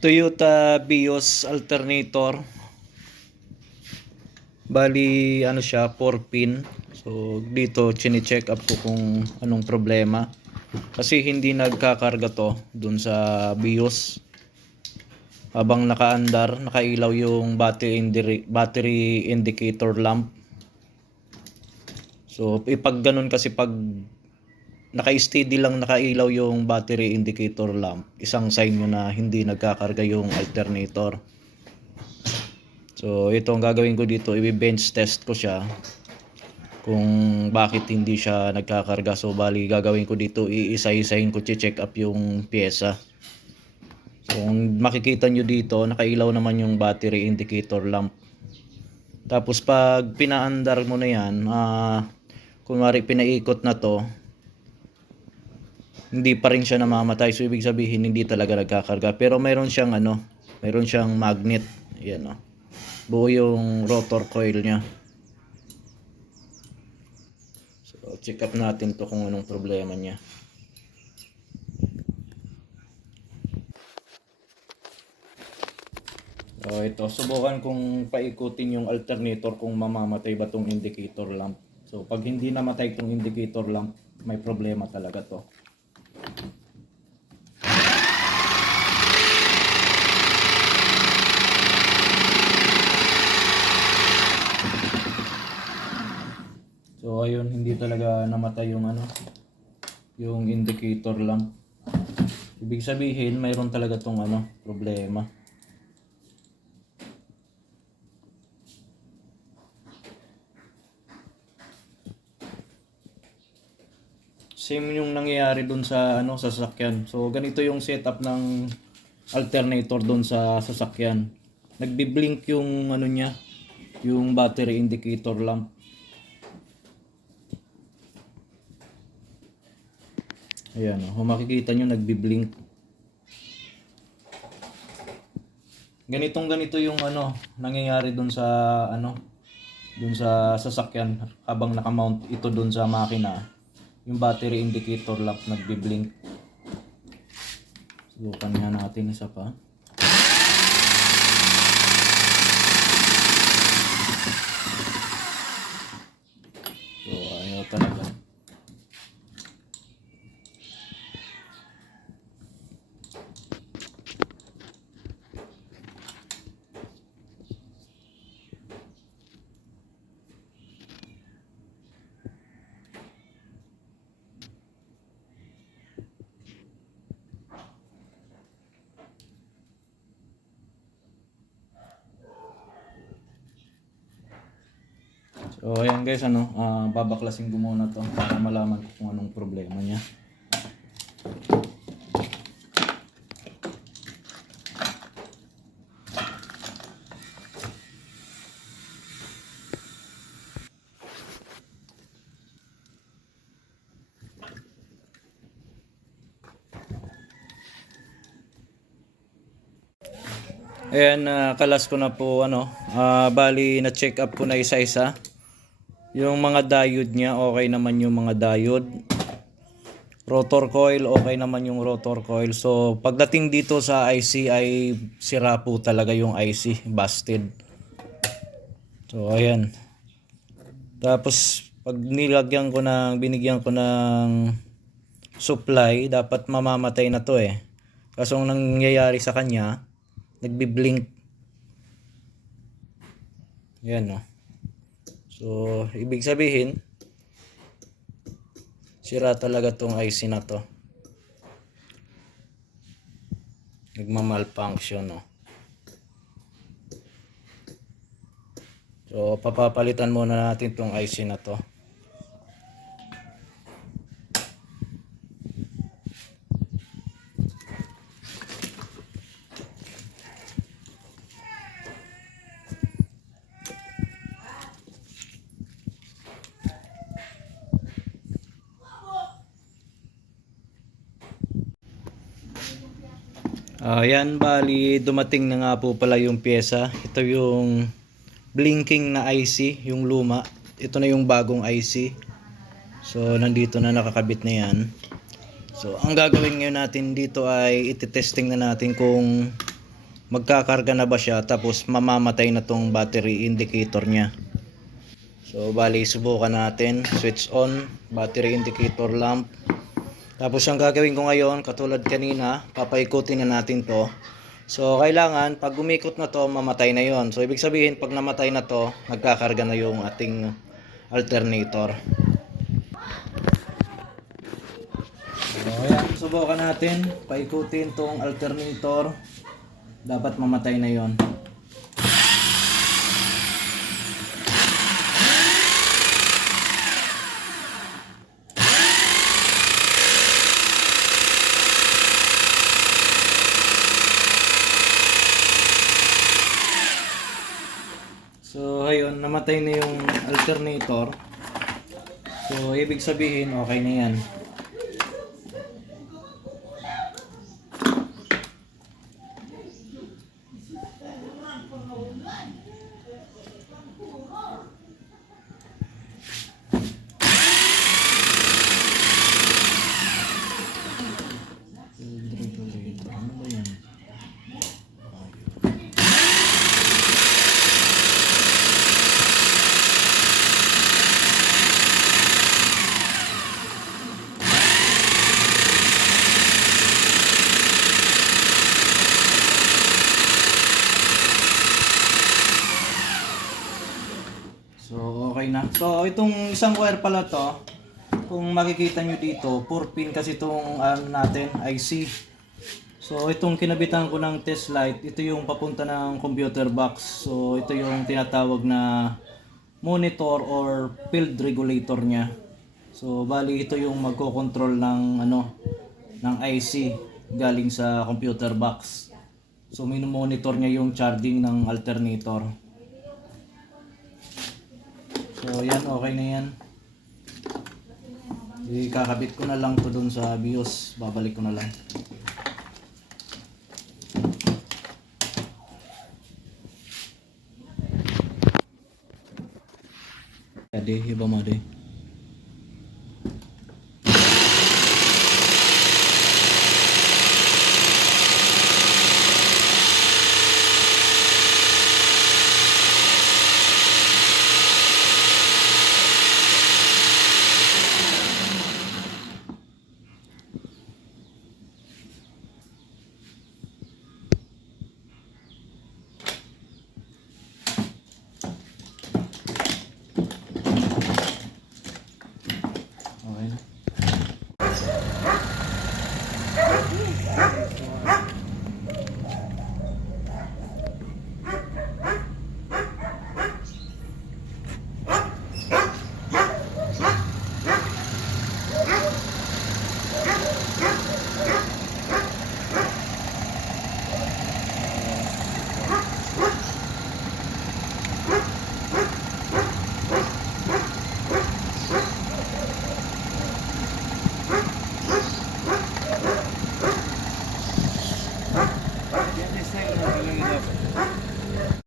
Toyota Vios alternator. Bali ano siya, 4 pin. So dito chine-check up ko kung anong problema. Kasi hindi nagkakarga to dun sa Vios. Habang nakaandar, nakailaw yung battery indicator lamp. So pag ganun kasi, pag naka-steady lang nakailaw yung battery indicator lamp, isang sign nyo na hindi nagkakarga yung alternator. So ito ang gagawin ko dito, i-bench test ko siya kung bakit hindi siya nagkakarga. So bali gagawin ko dito, iisa-isahin ko, check up yung pyesa. So kung makikita nyo dito, nakailaw naman yung battery indicator lamp. Tapos pag pinaandar mo na yan, kunwari pinaikot na to, hindi pa rin siya namamatay. So ibig sabihin hindi talaga nagkakarga. Pero mayroon siyang mayroon siyang magnet. Ayan, buo yung rotor coil niya. So check up natin to kung anong problema niya. So ito, subukan kong paikutin yung alternator kung mamamatay ba tong indicator lamp. So pag hindi namatay tong indicator lamp, may problema talaga to. So ayun, hindi talaga namatay yung yung indicator lamp. Ibig sabihin mayroon talaga tong problema. Same yung nangyayari dun sa sasakyan. So ganito yung setup ng alternator dun sa sasakyan. Nagbi-blink yung niya, yung battery indicator lamp. Ayan, kung makikita nyo, nagbi-blink. Ganito yung nangyayari dun sa dun sa sasakyan habang nakamount ito dun sa makina. Yung battery indicator lamp nagbi-blink. Subukan nga natin isa pa. So ayaw talaga. So ayan guys, babaklasin ko muna to para malaman ko kung anong problema niya. Ayan, kalas ko na po bali na check up ko na isa-isa. Yung mga diode niya, okay naman yung mga diode. Rotor coil, okay naman yung rotor coil. So pagdating dito sa IC ay sira po talaga yung IC, busted. So ayan. Tapos pag binigyan ko ng supply, dapat mamamatay na to eh. Kaso ang nangyayari sa kanya, nagbi-blink. Yan So ibig sabihin sira talaga tong IC na to. Nagma-malfunction So papapalitan muna natin tong IC na to. Ayan, bali dumating na nga po pala yung pyesa. Ito yung blinking na IC, yung luma. Ito na yung bagong IC. So nandito na, nakakabit na yan. So ang gagawin ngayon natin dito ay ititesting na natin kung magkakarga na ba siya tapos mamamatay na tong battery indicator niya. So bali subukan natin, switch on, battery indicator lamp. Tapos ang gagawin ko ngayon, katulad kanina, papaikutin na natin to. So kailangan pag umikot na to, mamatay na yon. So ibig sabihin pag namatay na to, nagkakarga na yung ating alternator. So ayan, subukan natin, paikutin tong alternator. Dapat mamatay na yon. So ayun, namatay na yung alternator. So ibig sabihin okay na yan. Ano ba yan? So okay na. So itong isang wire pala to, kung makikita nyo dito, 4 pin kasi itong natin, IC. So itong kinabitan ko ng test light, ito yung papunta ng computer box. So ito yung tinatawag na monitor or field regulator niya. So bali ito yung magko-control ng ng IC galing sa computer box. So monitor niya yung charging ng alternator. So yan, okay na yan. Ikakabit ko na lang to dun sa BIOS. Babalik ko na lang. Ade, iba mo ade.